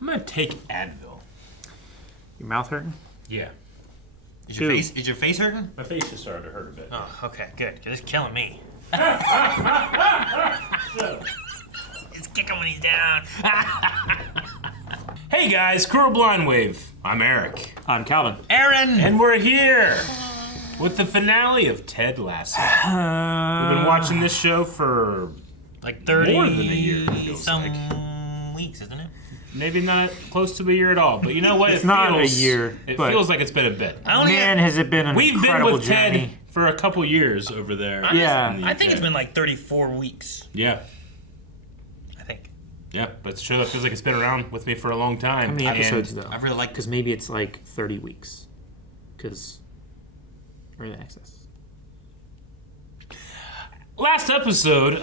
I'm gonna take Advil. Your mouth hurting? Yeah. Is your face hurting? My face just started to hurt a bit. Oh, okay, good. Cause it's killing me. It's kicking when he's down. Hey guys, Crew Blind Wave. I'm Eric. I'm Calvin. Aaron! And we're here with the finale of Ted Lasso. We've been watching this show for like 30 more than a year, it feels some like. weeks, isn't it? Maybe not close to a year at all, but you know what? It's not a year. It feels like it's been a bit. Man, has it been an incredible We've been with journey. Ted for a couple years over there. Yeah. I think it's been like 34 weeks. Yeah. I think. Yeah, but it's a show that feels like it's been around with me for a long time. How many episodes, though? I really like... Because maybe it's like 30 weeks. Because early access. Last episode,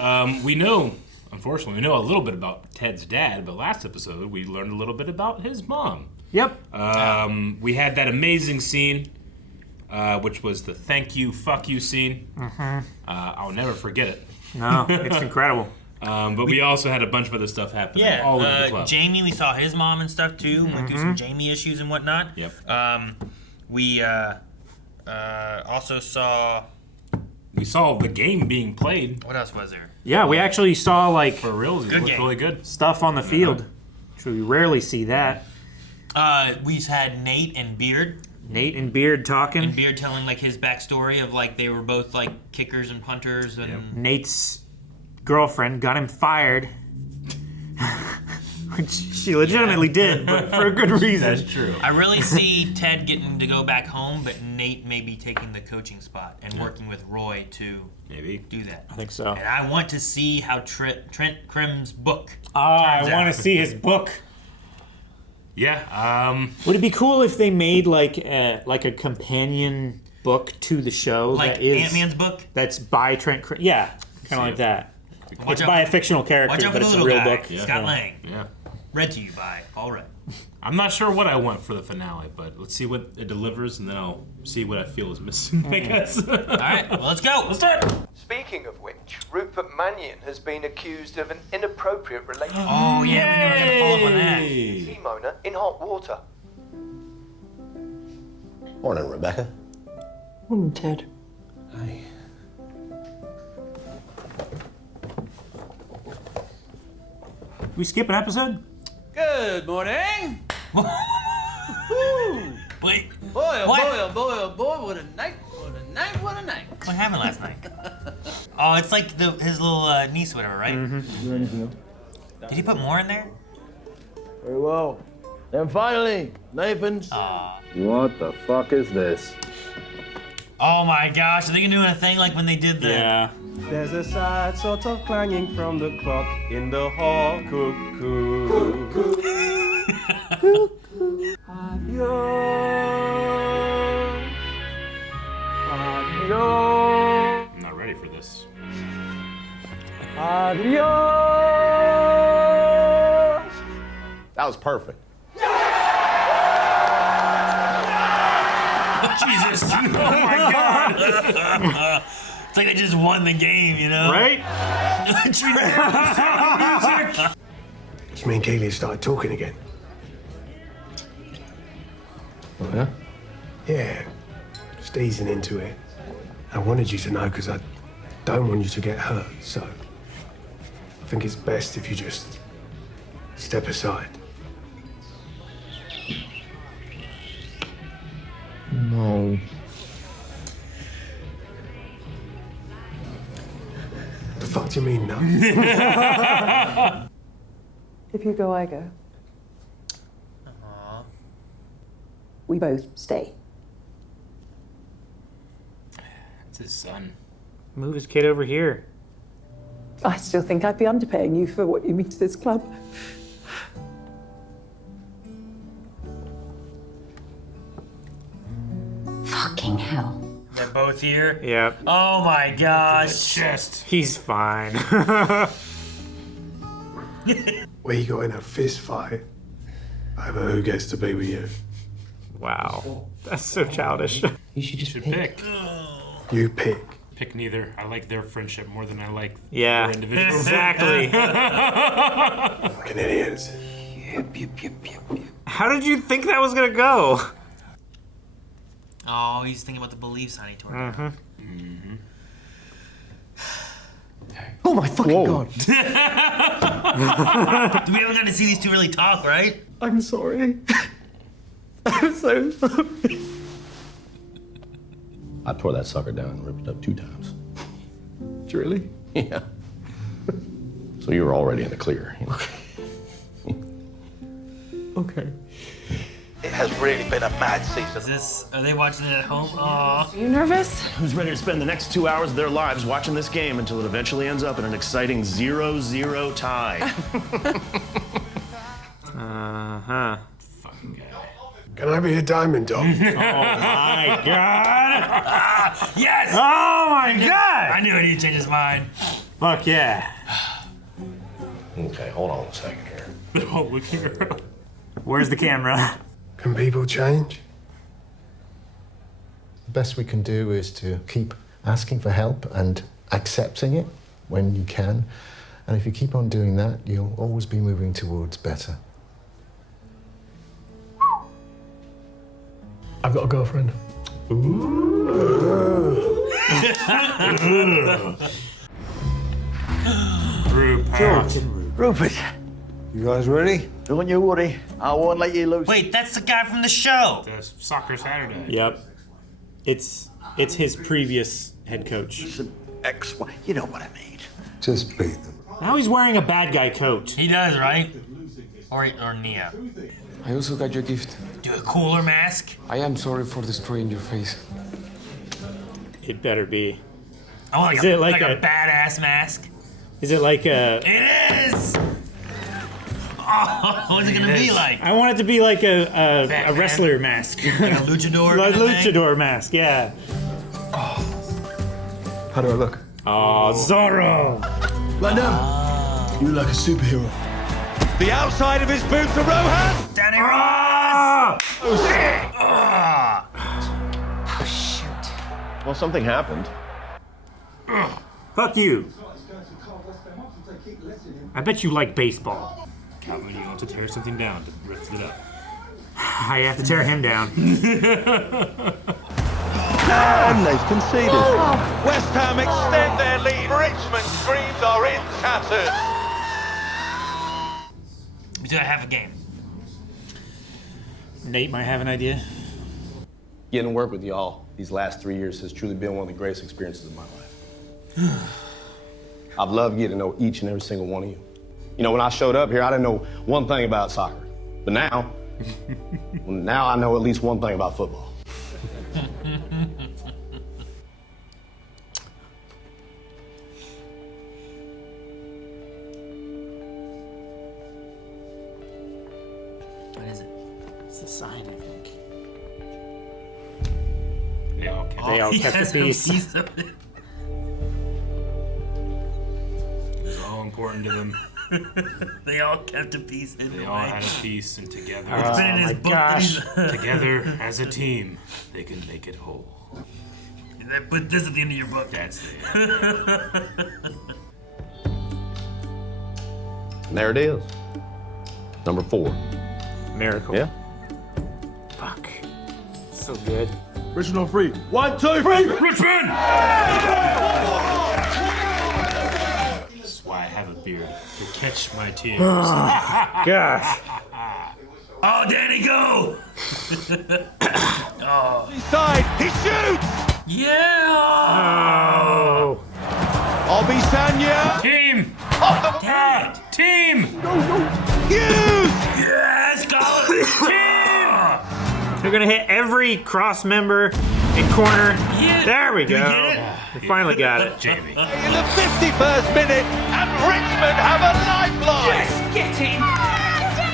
unfortunately, we know a little bit about Ted's dad, but last episode, we learned a little bit about his mom. Yep. We had that amazing scene, which was the thank you, fuck you scene. Mm-hmm. I'll never forget it. No, it's incredible. But we also had a bunch of other stuff happening all over the club. Jamie, we saw his mom and stuff too. Went through some Jamie issues and whatnot. Yep. We also saw... We saw the game being played. What else was there? Yeah, we actually saw like For real, it looked really good. stuff on the field. Which we rarely see that. We had Nate and Beard. Nate and Beard talking. And Beard telling like his backstory of like they were both like kickers and punters and... Nate's girlfriend got him fired. Which she legitimately did, but for a good reason. That's true. I really see Ted getting to go back home, but Nate maybe taking the coaching spot and working with Roy to do that. I think so. And I want to see how Trent Krim's book I want to see his book. Yeah. Would it be cool if they made like a companion book to the show like that is Ant-Man's book? That's by Trent Krim? Yeah, kind of like that. Watch It's out by for- a fictional character, Watch out for but the it's a little real guy, book. Scott Lang. Yeah. Read to you by Paul Rudd. I'm not sure what I want for the finale, but let's see what it delivers, and then I'll see what I feel is missing, I guess. All right, well, let's go. Let's start. Speaking of which, Rupert Mannion has been accused of an inappropriate relationship Oh, yeah, we were going to follow up on that. with a team owner in hot water. Morning, Rebecca. Morning, Ted. Hi. We skip an episode? Good morning. Wait. Boy, oh What? boy, oh boy, oh boy, what a night, what a night, what a night. What happened last night? Oh, it's like his little niece or whatever, right? Did he put more in there? Very well. And finally, Nathan's. What the fuck is this? Oh my gosh, are they doing a thing like when they did the... Yeah. There's a sad sort of clanging from the clock in the hall. Cuckoo. Adios. Adios. I'm not ready for this. Adios. That was perfect. Jesus. Oh my God. It's like they just won the game, you know? Right? Just me and Keeley started talking again. Oh, yeah? Yeah, just easing into it. I wanted you to know because I don't want you to get hurt, so I think it's best if you just step aside. No. The fuck do you mean, no? If you go, I go. We both stay. It's his son. Move his kid over here. I still think I'd be underpaying you for what you mean to this club. Fucking hell. They're both here? Yep. Oh my gosh. Chest. He's fine. We got in a fist fight over who gets to be with you. Wow. That's so childish. You should just Pick. You pick. Pick neither. I like their friendship more than I like Yeah. their individual. Exactly. Fucking idiots. How did you think that was gonna go? Oh, he's thinking about the beliefs on tour. Mm-hmm. Oh my fucking god. We haven't gotten to see these two really talk, right? I'm sorry. I'm so sorry. I tore that sucker down and ripped it up 2 times. Really? Yeah. So you were already in the clear. You know? Okay. It has really been a mad season. Are they watching it at home? Aw. Are you nervous? Who's ready to spend the next 2 hours of their lives watching this game until it eventually ends up in an exciting 0-0 tie? Uh-huh. Fucking guy. Can I be a diamond dog? Oh my god! Yes! Oh my god! I knew he'd change his mind. Fuck yeah. Okay, hold on a second here. Oh, look here. Where's the camera? Can people change? The best we can do is to keep asking for help and accepting it when you can. And if you keep on doing that, you'll always be moving towards better. I've got a girlfriend. Rupert, you guys ready? Don't you worry. I won't let you loose. Wait, that's the guy from the show. The Soccer Saturday. Yep. It's his previous head coach. Some X-Y. You know what I mean. Just beat them. Now he's wearing a bad guy coat. He does, right? Or Nia. I also got your gift. Do a cooler mask. I am sorry for destroying your face. It better be. I want Is it like a a- badass mask. Is it like a... It is! Oh, what's it gonna be like? I want it to be like a Batman. wrestler mask. Like a luchador? Like kind of thing? luchador mask, yeah. How do I look? Oh, Zorro! Like now. You look like a superhero. The outside of his boot to Rohan! Danny Ross! Oh, shoot. Well, something happened. Fuck you. I bet you like baseball. Calvin, you want to tear something down to lift it up. I have to tear him down. And they've conceded. West Ham extend their lead. Richmond's dreams are in tatters. We do have a game. Nate might have an idea. Getting to work with y'all these last 3 years has truly been one of the greatest experiences of my life. I've loved getting to know each and every single one of you. You know, when I showed up here, I didn't know one thing about soccer. But now, now I know at least one thing about football. What is it? It's the sign, I think. They all kept, They all he kept has the a peace. piece of it. it was all important to them. They all kept a piece in They the all way. had a piece, and together, It's been in his my book that gosh. he's- together as a team, they can make it whole. Put this at the end of your book. That's it. And there it is. Number 4. Miracle. Yeah? Fuck. So good. Original free. 1, 2, 3. Richmond! That's why I have a beard. To catch my tears. Gosh. Oh, Danny, go! Oh. Side, he shoots! Yeah! Oh. Obisanya! Team! Dad! Team! Hughes! Yes, Colin! Team! They're gonna hit every cross member and corner. Yeah. There we Did go. we get it? We finally got it. Jamie. In the 51st minute, and Richmond have a lifeline! Yes, get him!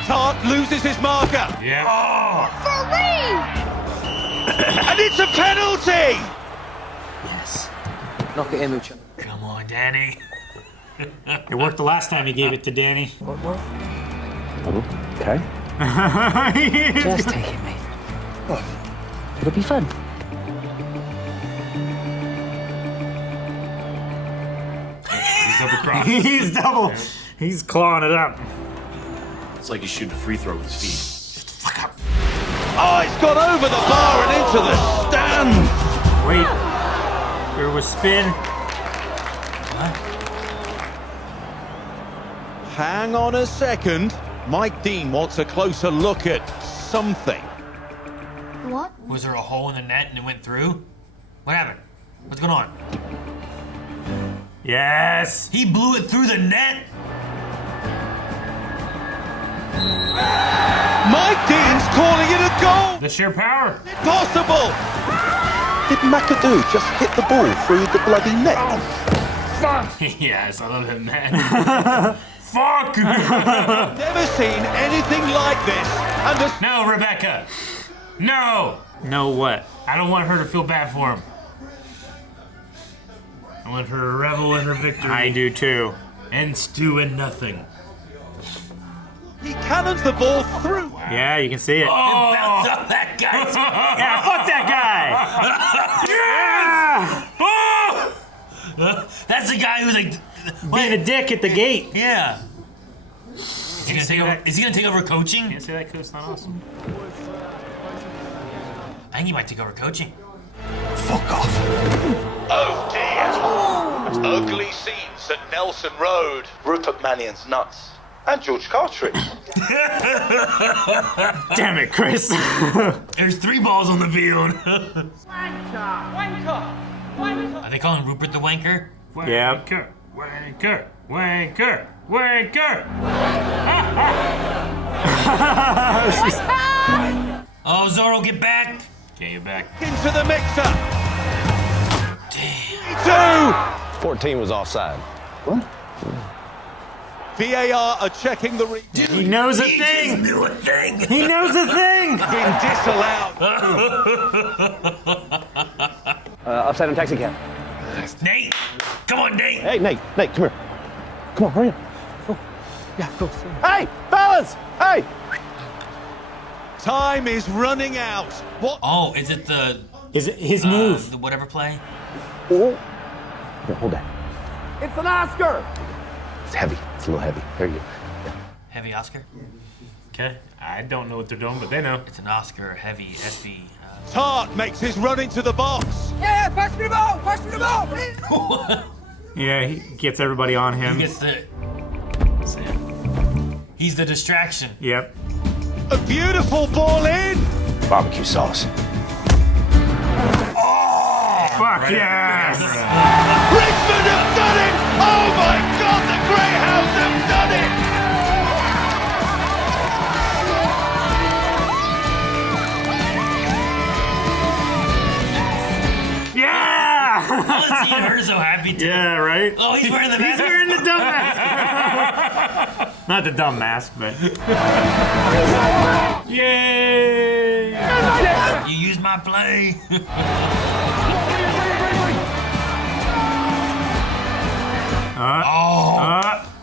Tart loses his marker, Yeah. and it's a penalty! Yes. Knock it in, Mucho. Come on, Danny. It worked the last time he gave it to Danny. Okay. Just take it, mate. It'll be fun. He's double crossed. He's double. He's clawing it up. It's like he's shooting a free throw with his feet. Fuck up. Oh, it's gone over the bar and into the stand. Wait. There was spin. What? Hang on a second. Mike Dean wants a closer look at something. What? Was there a hole in the net and it went through? What happened? What's going on? Yes. He blew it through the net. Mike Dean's calling it a goal. The sheer power. Impossible. Did McAdoo just hit the ball through the bloody net? Yes, I love him, man. Fuck! Never seen anything like this. No, Rebecca. No. No what? I don't want her to feel bad for him. I want her to revel in her victory. I do too. And stew in nothing. He cannons the ball through. Yeah, you can see it. Oh! It bounced off that guy. Yeah, fuck that guy. Yeah! That's the guy who's like being a dick at the gate. Yeah. Is he gonna take over coaching? Can't say that because it's not awesome. I think he might take over coaching. Fuck off. Oh dear. Ugly scenes at Nelson Road. Rupert Mannion's nuts. And George Cartridge. Damn it, Chris. There's 3 balls on the field. Wanker! Are they calling Rupert the wanker? Yeah. Wanker. Wanker. Wanker. Oh, Zorro, get back. Can't get back. Into the mixer. Damn. 14 was offside. What? VAR are checking the He knows a thing. Just knew a thing. He knows a thing. Been disallowed. Upside down taxi cab. Nate, come on, Nate. Hey, Nate, come here. Come on, hurry up. Go. Yeah, go. Hey, fellas! Hey! Time is running out. What? Oh, is it the? Is it his move? The whatever play? Oh. Here, hold that. It's an Oscar! It's heavy. It's a little heavy. There you go. Heavy Oscar. Okay. I don't know what they're doing, but they know. It's an Oscar heavy SB. Tart makes his run into the box. Yeah, pass me the ball! Pass me the ball, please! Yeah, he gets everybody on him. He gets the. He's the distraction. Yep. A beautiful ball in. Barbecue sauce. Oh! Fuck yes! Richmond have done it! Oh my God, the Greyhounds have done it! Yeah! Oh, see her so happy too. Yeah, right? Oh, he's wearing the He's mask. wearing the dumb mask. Not the dumb mask, but. Yay! You used my play.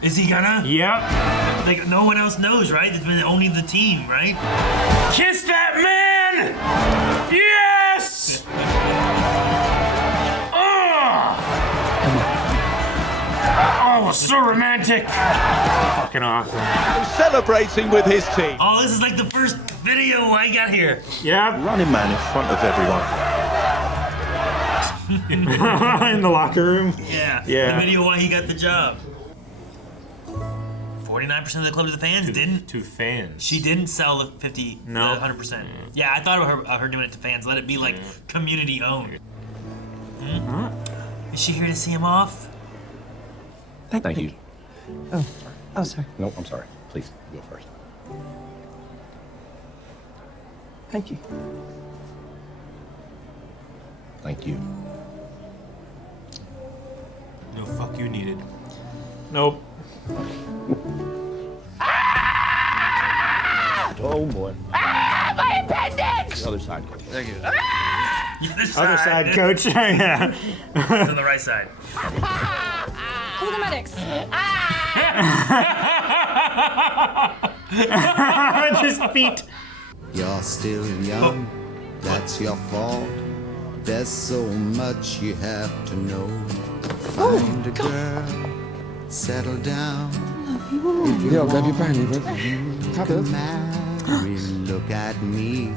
Is he gonna? Yep. Like no one else knows, right? It's been only the team, right? Kiss that man! Yes! Oh, so romantic. Fucking awesome. Celebrating with his team. Oh, this is like the first video I got here. Yeah. Running man in front of everyone. In the locker room. Yeah. Yeah. The video why he got the job. 49% of the club to the fans didn't. To fans. She didn't sell the 50. No. 100%. Yeah, I thought of her doing it to fans. Let it be like community owned. Hmm? Is she here to see him off? Thank you. Oh, sorry. No, I'm sorry. Please, go first. Thank you. Thank you. No fuck you needed. Nope. Oh boy. My appendix! The other side. Thank you. Other side, coach. Yeah. It's on the right side. Call the medics. Just feet. You're still young, that's your fault. There's so much you have to know. Find a girl, settle down. Yeah, I'll grab your panty, but cut it. Look at me.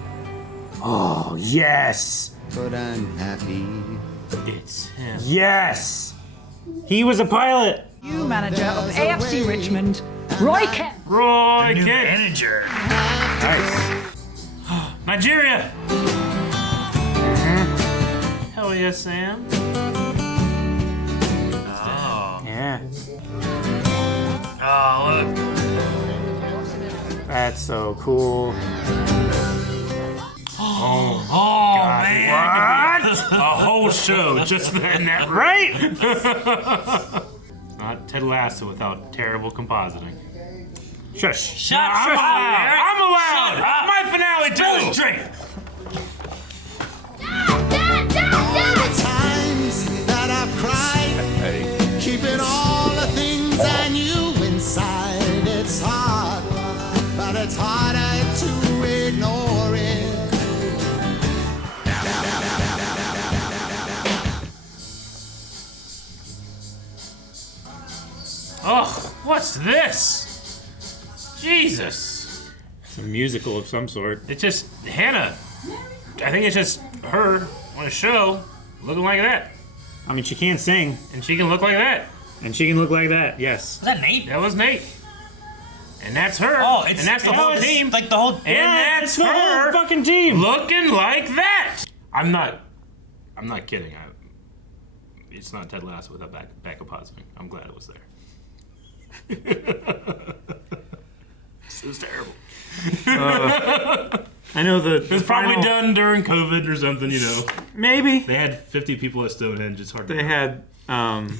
Oh, yes. But I'm happy. It's him. Yes. He was a pilot. New manager of AFC Richmond, Roy Kent. Roy New Kent. manager. Nice. Nigeria. Hell yeah, Sam. Oh. Yeah. Oh, look. That's so cool. Oh, God, man. What? A whole show just in that, right? It's not Ted Lasso without terrible compositing. Shush. Shut up. I'm allowed. My finale too. Let's drink. Times that I've cried, keeping all the things I knew inside. It's hard, but it's harder to ignore it. Ugh, what's this? Jesus. It's a musical of some sort. It's just Hannah. I think it's just her on a show looking like that. I mean, she can't sing. And she can look like that. And she can look like that, yes. Was that Nate? That was Nate. And that's her. Oh, and that's the whole team. Like the whole. And that's it's the whole her fucking team. looking like that. I'm not kidding. It's not Ted Lasso without back compositing. I'm glad it was there. It was terrible. I know it was probably done during COVID or something, you know. Maybe. They had 50 people at Stonehenge. It's hard to They know. had,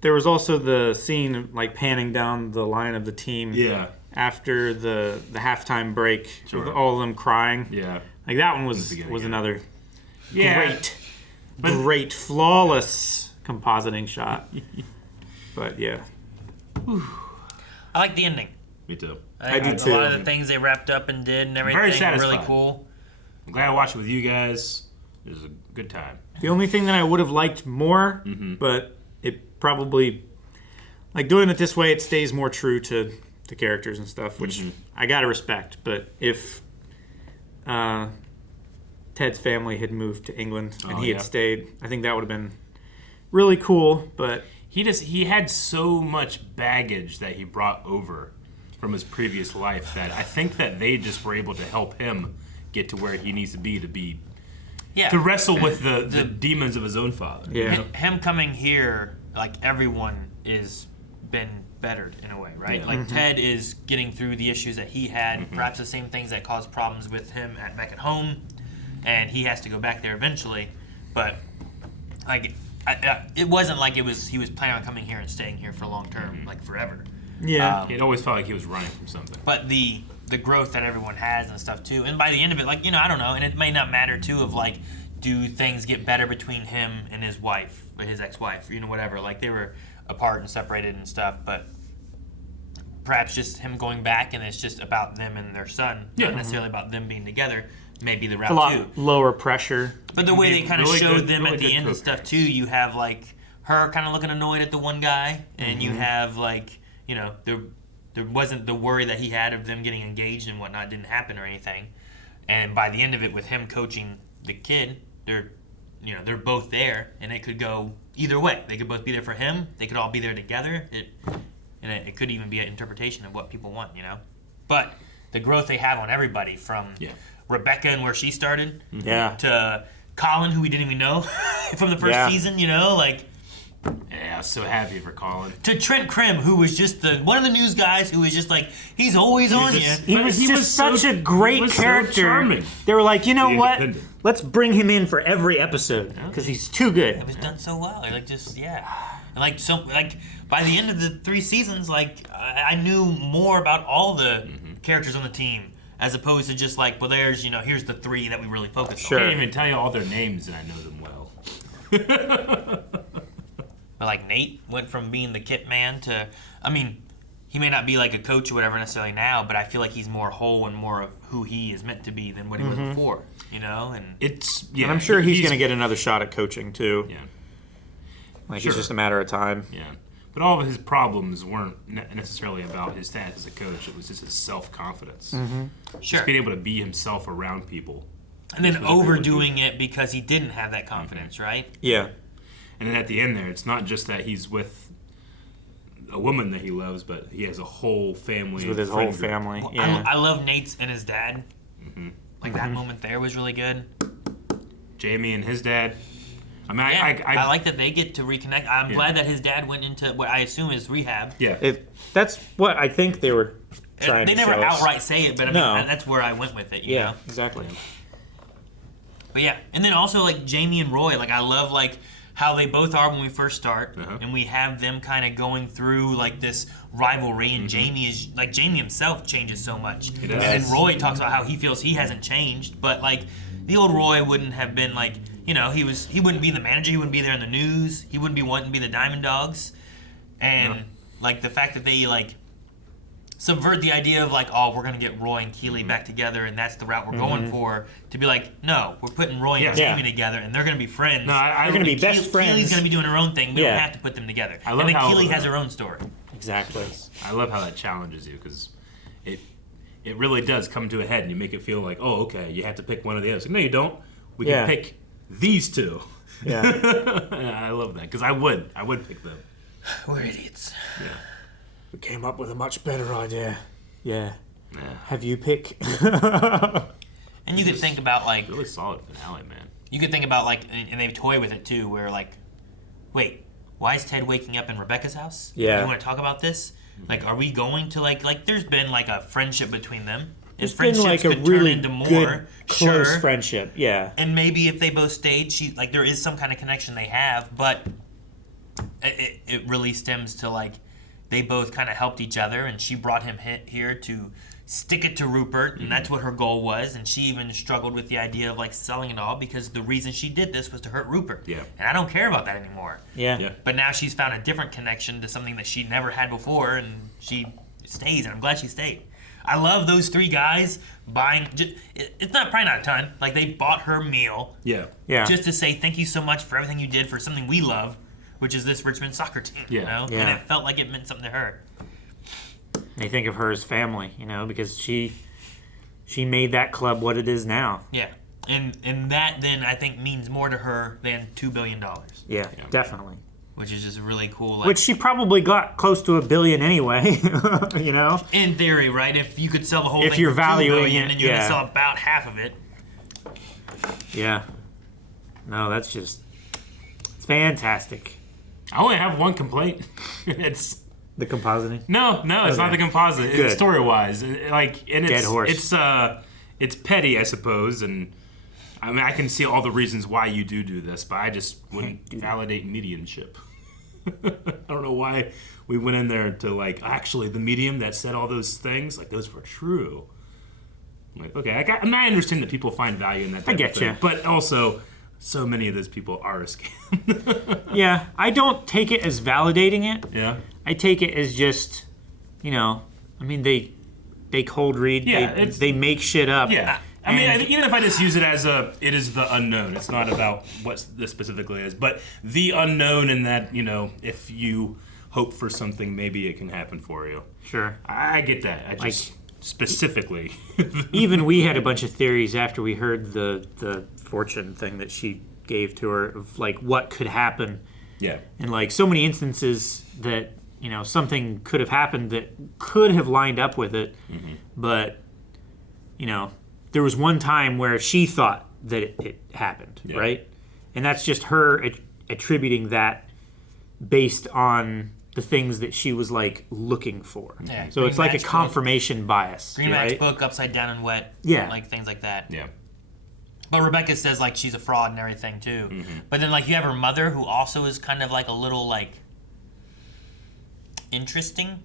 there was also the scene like panning down the line of the team. Yeah. After the halftime break, Sure. with all of them crying. Yeah. Like that one was another Yeah. great, flawless compositing shot. But yeah. I like the ending. Me too. I do A too. lot of the things they wrapped up and did and everything Very were satisfied. really cool. I'm glad I watched it with you guys. It was a good time. The only thing that I would have liked more, but it probably, like doing it this way, it stays more true to the characters and stuff, which I gotta respect. But if Ted's family had moved to England and he had stayed, I think that would have been really cool. But he had so much baggage that he brought over from his previous life that I think that they just were able to help him get to where he needs to be to wrestle with the demons of his own father. Yeah. You know? Him coming here, like everyone is been bettered in a way, right? Yeah. Like Ted is getting through the issues that he had, perhaps the same things that caused problems with him back at home, and he has to go back there eventually. But like, it wasn't like he was planning on coming here and staying here for long term, like forever. Yeah. It always felt like he was running from something. But the growth that everyone has and stuff too, and by the end of it, like, you know, I don't know, and it may not matter too of like, do things get better between him and his wife, or his ex-wife, you know, whatever. Like they were apart and separated and stuff, but perhaps just him going back and it's just about them and their son, not necessarily about them being together. Maybe the route a lot too. lower pressure. But the way they kind of really showed good- them really at the good end and stuff too, you have like her kind of looking annoyed at the one guy, and you have like, you know, there wasn't the worry that he had of them getting engaged and whatnot didn't happen or anything. And by the end of it, with him coaching the kid, they're both there, and it could go either way. They could both be there for him. They could all be there together. It could even be an interpretation of what people want, you know. But the growth they have on everybody, from Rebecca and where she started, to Colin, who we didn't even know from the first season, you know, like. Yeah, I was so happy for Colin. To Trent Krim, who was just one of the news guys who was just like, he's always on you. He was just such a great character. So charming. They were like, you know what? Let's bring him in for every episode because he's too good. It was done so well. Like just and like so like by the end of the 3 seasons, like I knew more about all the characters on the team as opposed to just like, well, there's here's the 3 that we really focus on. I can't even tell you all their names, and I know them well. But like Nate went from being the kit man to, I mean, he may not be like a coach or whatever necessarily now, but I feel like he's more whole and more of who he is meant to be than what he was before, you know? And and I'm sure he's going to get another shot at coaching too. Yeah. Like it's just a matter of time. Yeah. But all of his problems weren't necessarily about his status as a coach. It was just his self-confidence. Sure. Just being able to be himself around people. And then overdoing it because he didn't have that confidence, right? Yeah. And then at the end there, it's not just that he's with a woman that he loves, but he has a whole family. He's with his whole family. Well, Yeah. I love Nate's and his dad. Like that moment there was really good. Jamie and his dad. I mean, Yeah, I like that they get to reconnect. I'm glad that his dad went into what I assume is rehab. Yeah. That's what I think they were trying They to never show us. outright say it, but I mean, that's where I went with it, you know? exactly. But yeah, and then also like Jamie and Roy, like I love like how they both are when we first start, and we have them kind of going through like this rivalry, and Jamie himself changes so much, and then Roy talks about how he feels he hasn't changed, but like the old Roy wouldn't have been like, you know, he wouldn't be the manager, he wouldn't be there in the news, he wouldn't be wanting to be the Diamond Dogs, and like the fact that they like subvert the idea of like, oh, we're gonna get Roy and Keeley back together, and that's the route we're going for. To be like, no, we're putting Roy and Jamie together, and they're gonna be friends. No, they're gonna be best friends. Keeley's gonna be doing her own thing. We don't have to put them together. I love and then how Keeley has her own story. Exactly. I love how that challenges you because it really does come to a head, and you make it feel like, oh, okay, you have to pick one of the others. Like, no, you don't. We can pick these two. Yeah. I love that because I would pick them. We're idiots. Yeah. We came up with a much better idea. Yeah. Have you pick? And you could think about like really solid finale, man. You could think about like, and they toy with it too, where like, wait, why is Ted waking up in Rebecca's house? Yeah. You want to talk about this? Like, are we going to like? There's been like a friendship between them. There's and been friendships like a could turn really into more, good, close sure. friendship. Yeah. And maybe if they both stayed, there is some kind of connection they have, but it really stems to like they both kind of helped each other, and she brought him here to stick it to Rupert, and that's what her goal was. And she even struggled with the idea of like selling it all because the reason she did this was to hurt Rupert. Yeah. And I don't care about that anymore. Yeah. But now she's found a different connection to something that she never had before, and she stays, and I'm glad she stayed. I love those three guys buying. It's probably not a ton. Like they bought her meal. Yeah. Just to say thank you so much for everything you did for something we love, which is this Richmond soccer team. You know? Yeah. And it felt like it meant something to her. They think of her as family, you know, because she made that club what it is now. Yeah. And that then I think means more to her than $2 billion. Yeah, definitely. Which is just really cool. Like, which she probably got close to $1 billion anyway, you know? in theory, right? If you could sell the whole If thing you're for $2 valuing billion it, and you're yeah. gonna sell about half of it. Yeah. No, it's fantastic. I only have one complaint. It's the compositing. No, it's not the composite. Good. It's story-wise, Dead horse. It's petty, I suppose, and I mean I can see all the reasons why you do this, but I just wouldn't validate mediumship. I don't know why we went in there to like actually the medium that said all those things, like those were true. I'm like, okay, I understand that people find value in that. I get you, but also so many of those people are a scam. Yeah, I don't take it as validating it. Yeah. I take it as just, you know, I mean, they cold read, they make shit up. Yeah. I mean, even if I just use it as it is the unknown. It's not about what this specifically is, but the unknown in that, you know, if you hope for something, maybe it can happen for you. Sure. I get that. I just specifically. Even we had a bunch of theories after we heard the fortune thing that she gave to her of like what could happen. Yeah. And like so many instances that, you know, something could have happened that could have lined up with it, but, you know, there was one time where she thought that it happened, right? And that's just her attributing that based on the things that she was like looking for. Yeah, so it's like a confirmation bias. Greenback's right? book, Upside Down and Wet. Yeah. Like things like that. Yeah. But Rebecca says like she's a fraud and everything too. But then like you have her mother who also is kind of like a little like interesting.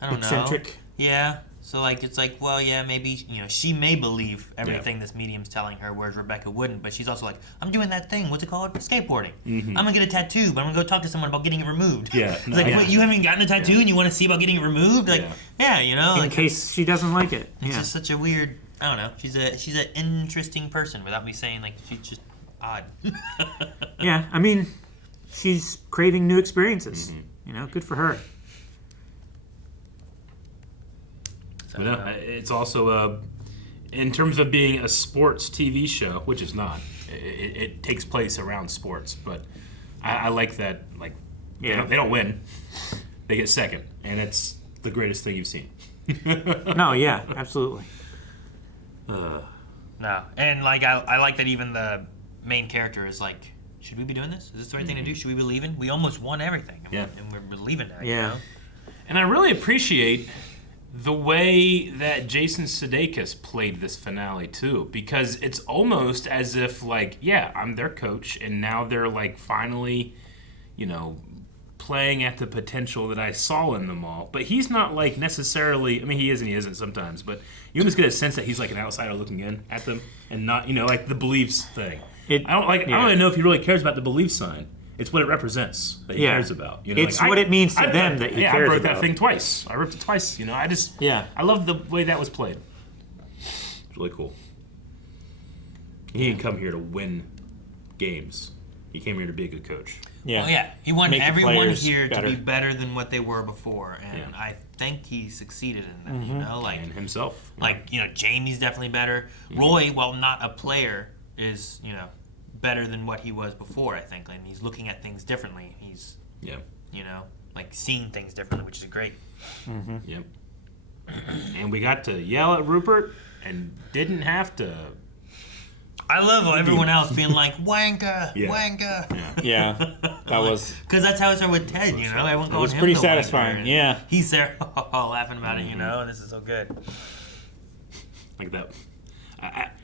I don't know. Eccentric. Yeah. So like it's like, well, yeah, maybe, you know, she may believe everything this medium's telling her, whereas Rebecca wouldn't. But she's also like, I'm doing that thing. What's it called? Skateboarding. I'm gonna get a tattoo, but I'm gonna go talk to someone about getting it removed. Yeah. It's like, wait, you haven't gotten a tattoo and you want to see about getting it removed? Like, yeah, you know, In like, case she doesn't like it. it's Yeah. just such a weird. I don't know. She's an interesting person without me saying like she's just odd. Yeah, I mean, she's craving new experiences. good for her. So, it's also in terms of being a sports TV show, which is not. It takes place around sports, but I like that. Like, they don't win; they get second, and it's the greatest thing you've seen. No, yeah, absolutely. No, and like I like that even the main character is like, should we be doing this? Is this the right thing to do? Should we be leaving? We almost won everything, and we're leaving now. Yeah, you know? And I really appreciate the way that Jason Sudeikis played this finale too, because it's almost as if like, yeah, I'm their coach, and now they're like finally, playing at the potential that I saw in them all. But he's not like necessarily. I mean, he is and he isn't sometimes. But you almost get a sense that he's like an outsider looking in at them, and not like the beliefs thing. I don't even know if he really cares about the belief sign. It's what it represents that he cares about. It's what it means to them that he cares about. I broke that thing twice. I ripped it twice. I love the way that was played. It's really cool. He didn't come here to win games. He came here to be a good coach. Yeah. Well, yeah. He wanted everyone here to be better than what they were before, and I think he succeeded in that. And himself. Like Jamie's definitely better. Roy, while not a player, is better than what he was before, I think, and he's looking at things differently. He's like seeing things differently, which is great. Mm-hmm. Yep. And we got to yell at Rupert and didn't have to. I love everyone else being like wanker, wanker. Yeah, that was because that's how it started with Ted. Everyone calling him. It was pretty satisfying. Yeah, he's there laughing about it. And this is so good. Like that.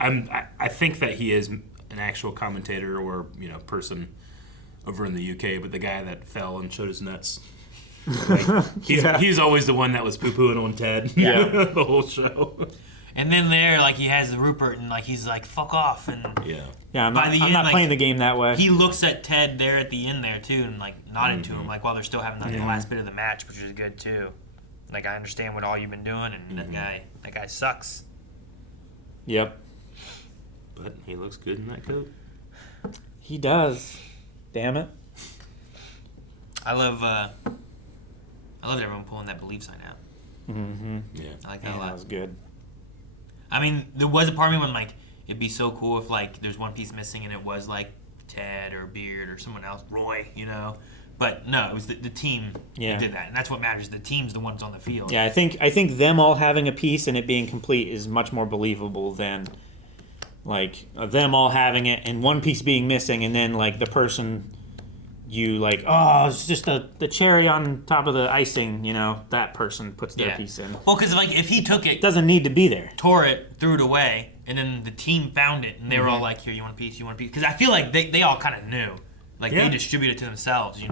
I think that he is an actual commentator or person over in the UK, but the guy that fell and showed his nuts. He's always the one that was poo-pooing on Ted. The whole show. And then he has the Rupert and he's like fuck off and I'm not playing the game that way. He looks at Ted there at the end there too and nodding to him while they're still having the last bit of the match, which is good too. Like, I understand what all you've been doing, and that guy sucks. Yep. But he looks good in that coat. He does. Damn it. I love everyone pulling that belief sign out. Mm-hmm. Yeah. I like that a lot. That was good. I mean, there was a part of me when it'd be so cool if there's one piece missing and it was Ted or Beard or someone else, Roy, But no, it was the team that did that, and that's what matters. The team's the ones on the field. Yeah, I think them all having a piece and it being complete is much more believable than them all having it and one piece being missing, and then the person it's just the cherry on top of the icing. That person puts their piece in. Well, because if he took it, doesn't need to be there. Tore it, threw it away, and then the team found it, and they were all like, "Here, you want a piece? You want a piece?" Because I feel like they all kind of knew. They distribute it to themselves,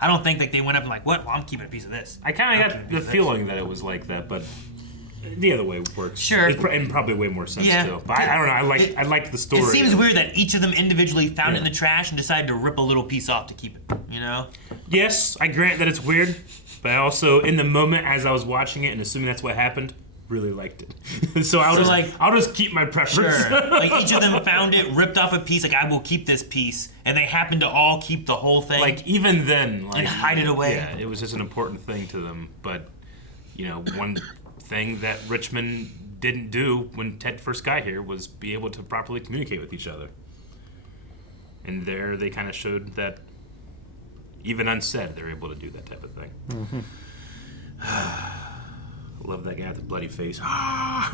I don't think they went up and what? Well, I'm keeping a piece of this. I kind of got the feeling that it was like that, but the other way works. Sure. And probably way more sense too. But I don't know. I like the story. It seems weird that each of them individually found it in the trash and decided to rip a little piece off to keep it, Yes, I grant that it's weird, but I also, in the moment as I was watching it and assuming that's what happened, really liked it. So I'll just keep my preference. Sure. Each of them found it, ripped off a piece, I will keep this piece, and they happened to all keep the whole thing. Even then, and hide it away. Yeah, it was just an important thing to them. But, one thing that Richmond didn't do when Ted first got here was be able to properly communicate with each other. And there they kind of showed that even unsaid, they're able to do that type of thing. Mm-hmm. Love that guy with the bloody face. I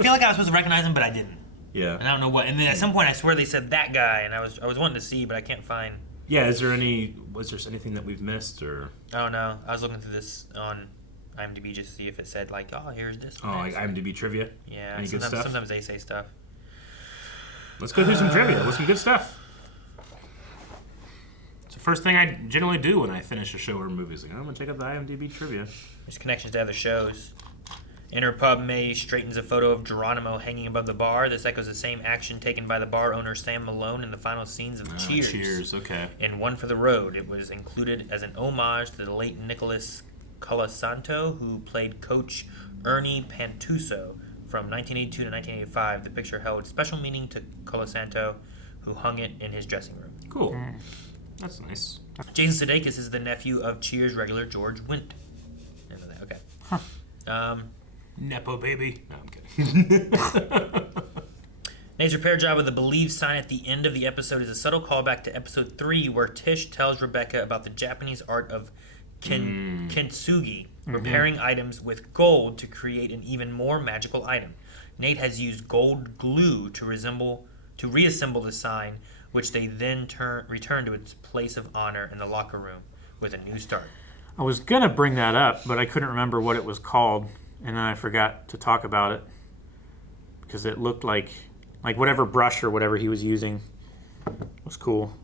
feel like I was supposed to recognize him, but I didn't. Yeah. And I don't know what. And then at some point, I swear they said that guy, and I was wanting to see, but I can't find. Yeah. Was there anything that we've missed, or? I don't know. I was looking through this on IMDb just to see if it said here's this. IMDb Trivia. Yeah. Any good stuff? Sometimes they say stuff. Let's go through some trivia. With some good stuff. It's the first thing I generally do when I finish a show or a movie. I'm gonna check out the IMDb Trivia. There's connections to other shows. Enter pub, May straightens a photo of Geronimo hanging above the bar. This echoes the same action taken by the bar owner Sam Malone in the final scenes of Cheers. Cheers, okay. In One for the Road. It was included as an homage to the late Nicholas Colasanto, who played Coach Ernie Pantuso from 1982 to 1985. The picture held special meaning to Colasanto, who hung it in his dressing room. Cool. That's nice. Jason Sudeikis is the nephew of Cheers regular George Wendt. Okay. Nepo baby. No, I'm kidding. Nate's repair job with the Believe sign at the end of the episode is a subtle callback to episode 3 where Tish tells Rebecca about the Japanese art of kintsugi, repairing items with gold to create an even more magical item. Nate has used gold glue to reassemble the sign, which they then return to its place of honor in the locker room with a new start. I was going to bring that up, but I couldn't remember what it was called, and then I forgot to talk about it because it looked like whatever brush or whatever he was using was cool.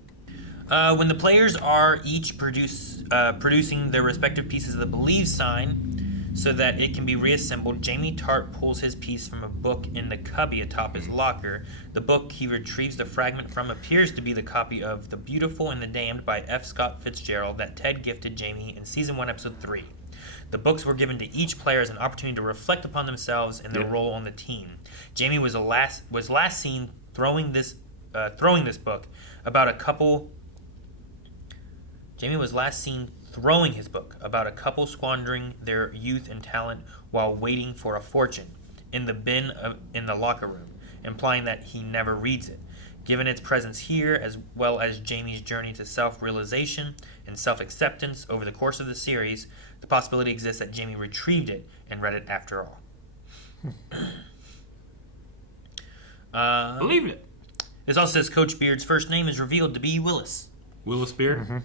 When the players are each producing their respective pieces of the Believe sign so that it can be reassembled, Jamie Tart pulls his piece from a book in the cubby atop his locker. The book he retrieves the fragment from appears to be the copy of The Beautiful and the Damned by F. Scott Fitzgerald that Ted gifted Jamie in Season 1, Episode 3. The books were given to each player as an opportunity to reflect upon themselves and their role on the team. Jamie was last seen throwing this book about a couple. Jamie was last seen throwing his book about a couple squandering their youth and talent while waiting for a fortune in the bin in the locker room, implying that he never reads it. Given its presence here, as well as Jamie's journey to self-realization and self-acceptance over the course of the series, the possibility exists that Jamie retrieved it and read it after all. Believed it. This also says Coach Beard's first name is revealed to be Willis. Willis Beard? Mm-hmm.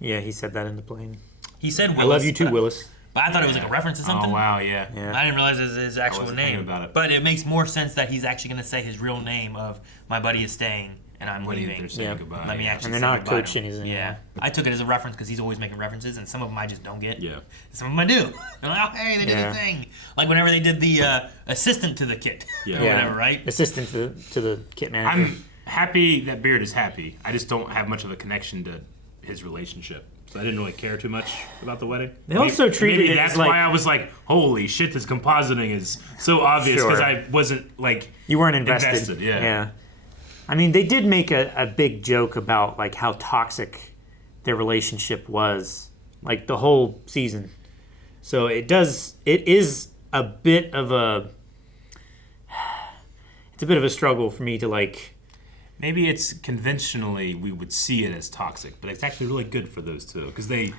Yeah, he said that in the plane. He said Willis. I love you too, Willis. But I thought it was like a reference to something. Oh, wow, yeah. I didn't realize it was his actual thinking name. about it. But it makes more sense that he's actually going to say his real name of my buddy is staying and I'm leaving. They're saying goodbye. Let me actually and they're say not goodbye to coaching him. his name. Yeah. I took it as a reference because he's always making references, and some of them I just don't get. Yeah. Some of them I do. I'm like, oh, hey, they did a thing. Like whenever they did the assistant to the kit. Or whatever, right? Assistant to the kit manager. I'm happy that Beard is happy. I just don't have much of a connection to his relationship. So I didn't really care too much about the wedding. They also treated maybe it that's as like, why I was like, holy shit, this compositing is so obvious because I wasn't like you weren't invested. Yeah. I mean, they did make a big joke about like how toxic their relationship was, like the whole season. So it is a bit of a struggle for me to like. Maybe it's conventionally we would see it as toxic, but it's actually really good for those two because they.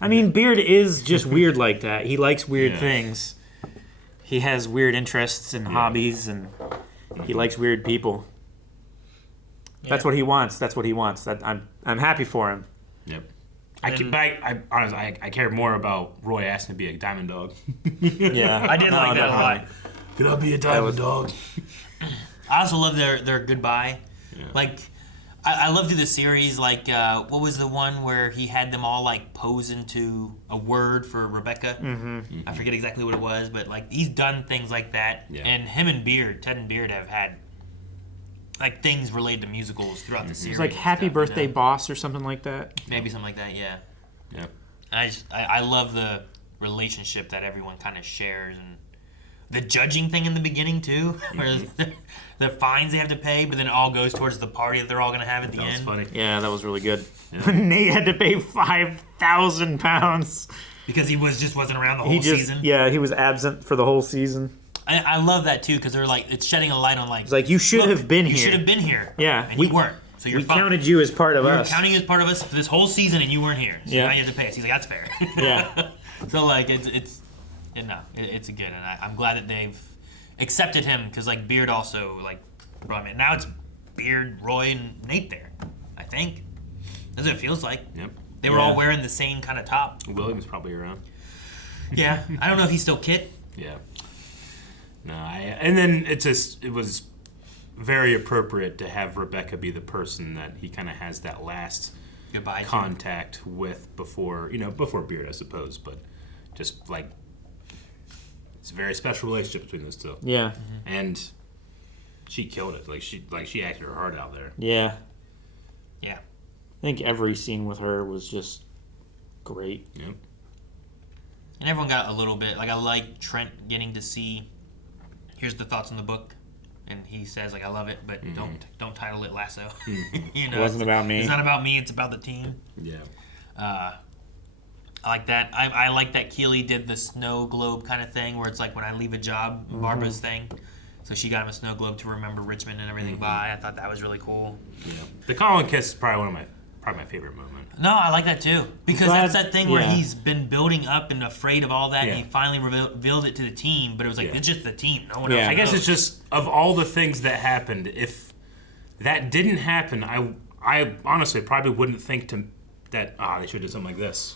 I mean, Beard is just weird like that. He likes weird things. He has weird interests and hobbies, and he likes weird people. Yeah. That's what he wants. That I'm happy for him. Yep. I honestly I care more about Roy asking to be a diamond dog. Yeah, I did like that a lot. Could I be a diamond dog? I also love their goodbye. Yeah. Like, I love through the series, like, what was the one where he had them all, like, pose into a word for Rebecca? Mm-hmm. I forget exactly what it was, but, like, he's done things like that. Yeah. And him and Beard, Ted and Beard have had, like, things related to musicals throughout the series. It's like Happy Birthday Boss or something like that. Maybe something like that, yeah. Yeah. I love the relationship that everyone kind of shares, and the judging thing in the beginning too, where the fines they have to pay, but then it all goes towards the party that they're all going to have at the end. That was funny. Yeah, that was really good. Yeah. Nate had to pay £5,000 because he wasn't around the whole season. Yeah, he was absent for the whole season. I love that too because they're like it's shedding a light on like. It's like you should have been here. You should have been here. Yeah, and you weren't. So you're fine. Counted you as part of us. We're counting you as part of us for this whole season, and you weren't here. So now you have to pay us. He's like, that's fair. Yeah. So like it's good, and I'm glad that they've accepted him because like Beard also like brought him in. Now it's Beard, Roy, and Nate there. I think that's what it feels like. Yep. They were all wearing the same kind of top. William's probably around. Yeah, I don't know if he's still Kit. Yeah. No, and then it was very appropriate to have Rebecca be the person that he kind of has that last goodbye contact with before Beard, I suppose, but just like it's a very special relationship between those two. Yeah. Mm-hmm. And she killed it. She acted her heart out there. Yeah. Yeah. I think every scene with her was just great. Yep. And everyone got a little bit. Like I like Trent getting to see. Here's the thoughts on the book. and he says like, "I love it, but don't title it Lasso." It wasn't about me. It's not about me. It's about the team. Yeah. I like that. I like that Keeley did the snow globe kind of thing, where it's like when I leave a job, Barbara's thing. So she got him a snow globe to remember Richmond and everything by. I thought that was really cool. Yeah. The Colin kiss is probably my favorite moment. No, I like that too, because that's that thing where he's been building up and afraid of all that, and he finally revealed it to the team. But it was like it's just the team, no one else. I guess it's just of all the things that happened. If that didn't happen, I honestly probably wouldn't think that they should do something like this.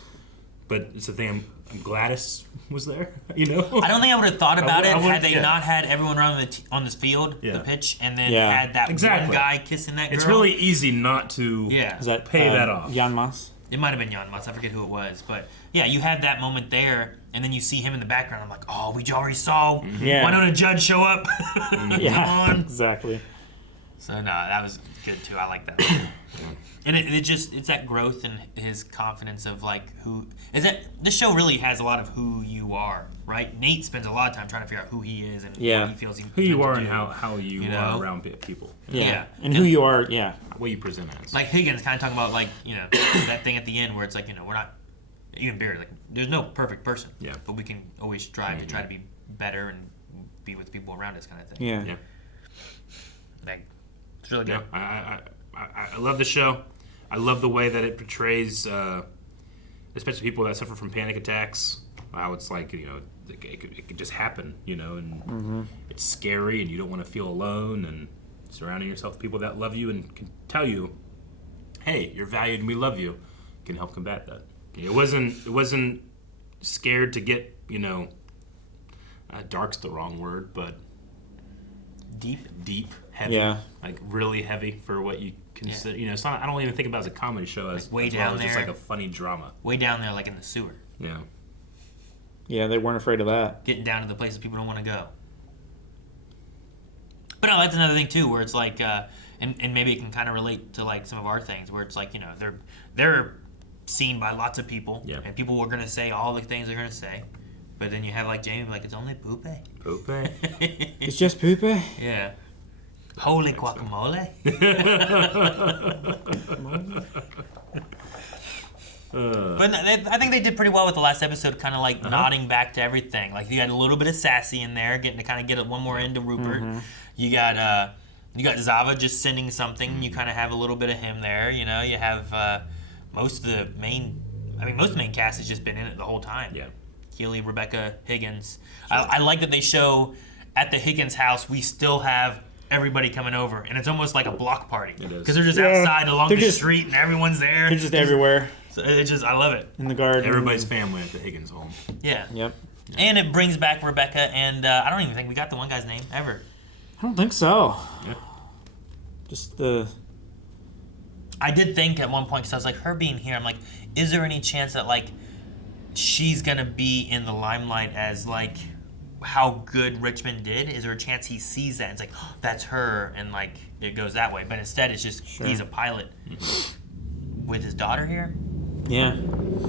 But it's the thing. Gladys was there, you know. I don't think I would have thought about it had they not had everyone around on this field, the pitch, and then had that one guy kissing that girl. It's really easy not to pay that off. Jan Mas? It might have been Jan Mas. I forget who it was, but yeah, you had that moment there, and then you see him in the background. I'm like, oh, we already saw. Yeah. Why don't a judge show up? Exactly. So no, that was good too. I like that. And it's that growth and his confidence of like who is that. This show really has a lot of who you are, right? Nate spends a lot of time trying to figure out who he is and what he feels who you are and how you are around people. And who you are. What you present as. Like Higgins kind of talking about like that thing at the end where it's like we're not even Barry, like there's no perfect person. Yeah. But we can always strive to try to be better and be with people around us, kind of thing. Yeah. Like it's really good. I love the show. I love the way that it portrays, especially people that suffer from panic attacks. How it's like, it could just happen, and it's scary, and you don't want to feel alone, and surrounding yourself with people that love you and can tell you, hey, you're valued and we love you, can help combat that. It wasn't scared to get, dark's the wrong word, but deep, heavy, like really heavy for what you consider. It's not. I don't even think about it as a comedy show as like way as down well as there, just like a funny drama. Way down there, like in the sewer. Yeah. Yeah, they weren't afraid of that. Getting down to the places people don't want to go. But no, that's another thing too, where it's like, and maybe it can kind of relate to like some of our things, where it's like they're seen by lots of people, and people are gonna say all the things they're gonna say. But then you have like Jamie, like it's only Poupe. It's just Poupe? Yeah. Holy guacamole. But I think they did pretty well with the last episode, kind of like nodding back to everything. Like you had a little bit of Sassy in there, getting to kind of get one more into Rupert. You got Zava just sending something. You kind of have a little bit of him there. You have most of the main cast has just been in it the whole time. Yeah. Keeley, Rebecca, Higgins. I like that they show at the Higgins house we still have everybody coming over, and it's almost like a block party because they're just outside along the street and everyone's there. They're just everywhere. So I love it. In the garden. Everybody's family at the Higgins home. Yeah. Yep. And it brings back Rebecca, and I don't even think we got the one guy's name ever. I don't think so. Yeah. Just I did think at one point, because I was like, her being here, I'm like, is there any chance that like she's gonna be in the limelight as like how good Richmond did? Is there a chance he sees that and it's like, oh, that's her, and like it goes that way? But instead it's just he's a pilot with his daughter here. Yeah.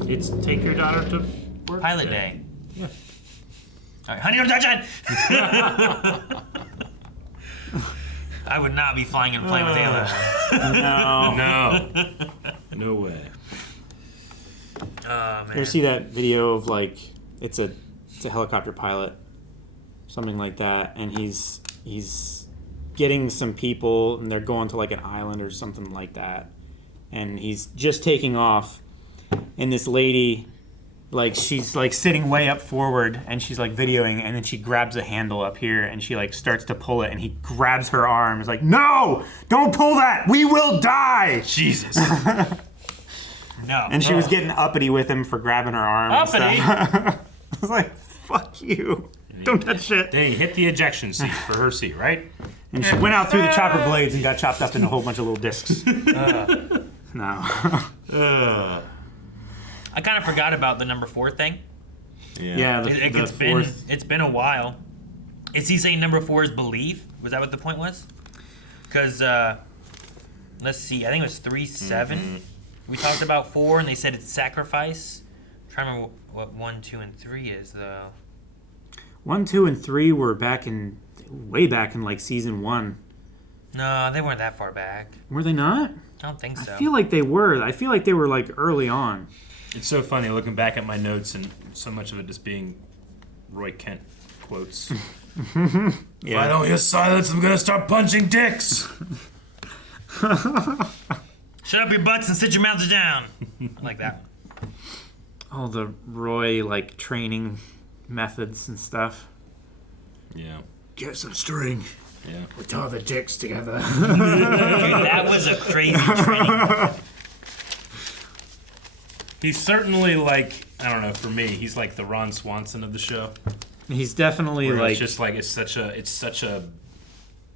It's take your daughter to work. Pilot day. Yeah. All right, honey, don't touch it. I would not be flying in a plane with Ayla. No way. Oh man. You ever see that video of like it's a helicopter pilot, something like that, and he's getting some people and they're going to like an island or something like that, and he's just taking off, and this lady, like she's like sitting way up forward and she's like videoing, and then she grabs a handle up here and she like starts to pull it, and he grabs her arm. It's like, no, don't pull that, we will die. Jesus. No. And she was getting uppity with him for grabbing her arm. Uppity? I was like, fuck you. Don't touch shit. Dang, hit the ejection seat for her seat, right? And she went out through the chopper blades and got chopped up in a whole bunch of little discs. No. I kind of forgot about the number 4 thing. Yeah, it's been a while. Is he saying number 4 is believe? Was that what the point was? Because, let's see, I think it was 3-7. We talked about 4, and they said it's sacrifice. I'm trying to remember what 1, 2, and 3 is, though. 1, 2, and 3 were back in way back in like season 1. No, they weren't that far back. Were they not? I don't think so. I feel like they were. I feel like they were like early on. It's so funny looking back at my notes and so much of it just being Roy Kent quotes. If I don't hear silence, I'm gonna start punching dicks. Shut up your butts and sit your mouths down. I like that. All the Roy like training methods and stuff. Yeah. Get some string. Yeah. We tie the dicks together. Dude, that was a crazy training. He's certainly like, I don't know, for me, he's like the Ron Swanson of the show. He's definitely like, it's just like it's such a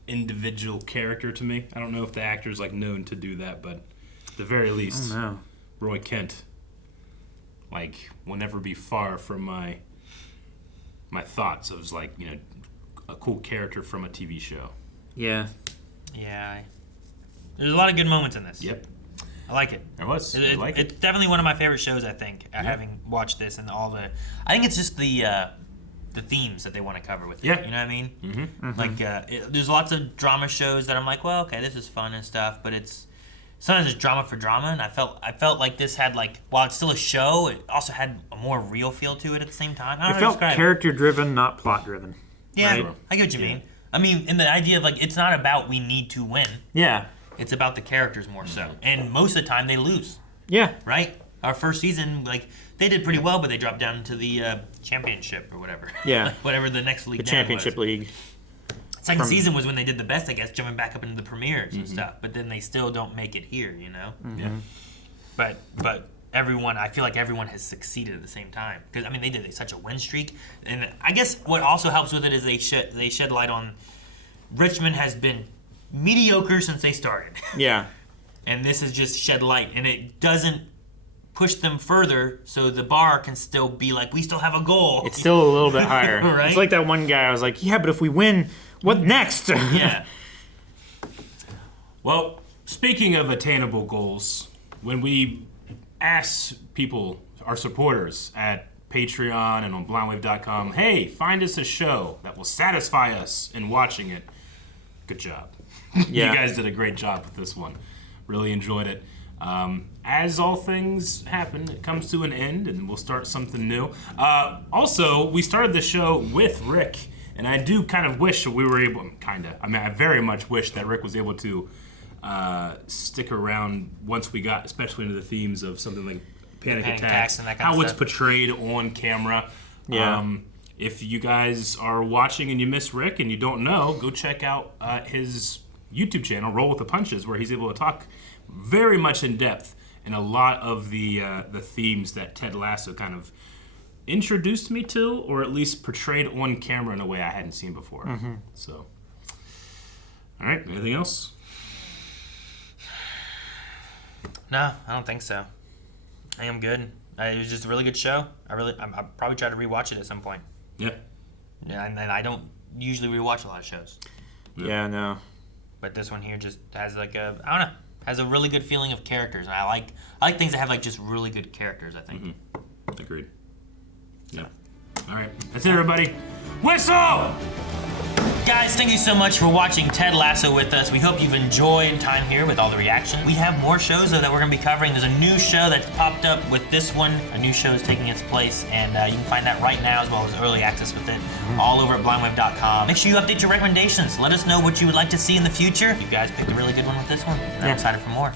individual character to me. I don't know if the actor's like known to do that, but at the very least, Roy Kent like will never be far from my thoughts of like, you know, a cool character from a TV show. Yeah. Yeah. There's a lot of good moments in this. Yep. I like it. There was. It's definitely one of my favorite shows, I think, having watched this and all the... I think it's just the themes that they want to cover with it. Yeah. You know what I mean? Mm-hmm. Mm-hmm. Like, there's lots of drama shows that I'm like, well, okay, this is fun and stuff, but it's... Sometimes it's drama for drama, and I felt like this had, like, while it's still a show, it also had a more real feel to it at the same time. I don't know how to felt describe it. character-driven, not plot-driven. Yeah, right? I get what you mean. I mean, in the idea of, like, it's not about we need to win. Yeah. It's about the characters more so. And most of the time, they lose. Yeah. Right? Our first season, like, they did pretty well, but they dropped down to the championship or whatever. Yeah. Whatever the next league The down championship was. league. Second season was when they did the best, I guess, jumping back up into the premieres and stuff. But then they still don't make it here, you know? Mm-hmm. Yeah. But everyone, I feel like everyone has succeeded at the same time. Because, I mean, they did such a win streak. And I guess what also helps with it is they shed light on Richmond has been mediocre since they started. Yeah. And this has just shed light. And it doesn't push them further, so the bar can still be like, we still have a goal. It's still a little bit higher. Right? It's like that one guy, I was like, yeah, but if we win, what next? Yeah. Well, speaking of attainable goals, when we ask people, our supporters at Patreon and on blindwave.com, hey, find us a show that will satisfy us in watching it, good job. Yeah. You guys did a great job with this one. Really enjoyed it. As all things happen, it comes to an end, and we'll start something new. Also, we started the show with Rick, and I do kind of wish we were able, I very much wish that Rick was able to stick around once we got, especially into the themes of something like panic attacks and that kind how of it's stuff. portrayed on camera. Yeah. If you guys are watching and you miss Rick and you don't know, go check out his YouTube channel, Roll with the Punches, where he's able to talk very much in depth in a lot of the themes that Ted Lasso kind of introduced me to, or at least portrayed on camera in a way I hadn't seen before. Mm-hmm. So, all right, anything else? No, I don't think so. I think I'm good. It was just a really good show. I'll probably try to rewatch it at some point. Yeah. Yeah, and I don't usually rewatch a lot of shows. Yeah, no. But this one here just has like I don't know, has a really good feeling of characters, and I like things that have like just really good characters, I think. Mm-hmm. Agreed. Yeah. All right, that's it, everybody. Whistle! Guys, thank you so much for watching Ted Lasso with us. We hope you've enjoyed time here with all the reaction. We have more shows though that we're going to be covering. There's a new show that's popped up with this one. A new show is taking its place, and you can find that right now as well as early access with it all over at blindwave.com. Make sure you update your recommendations. Let us know what you would like to see in the future. You guys picked a really good one with this one. I'm excited for more.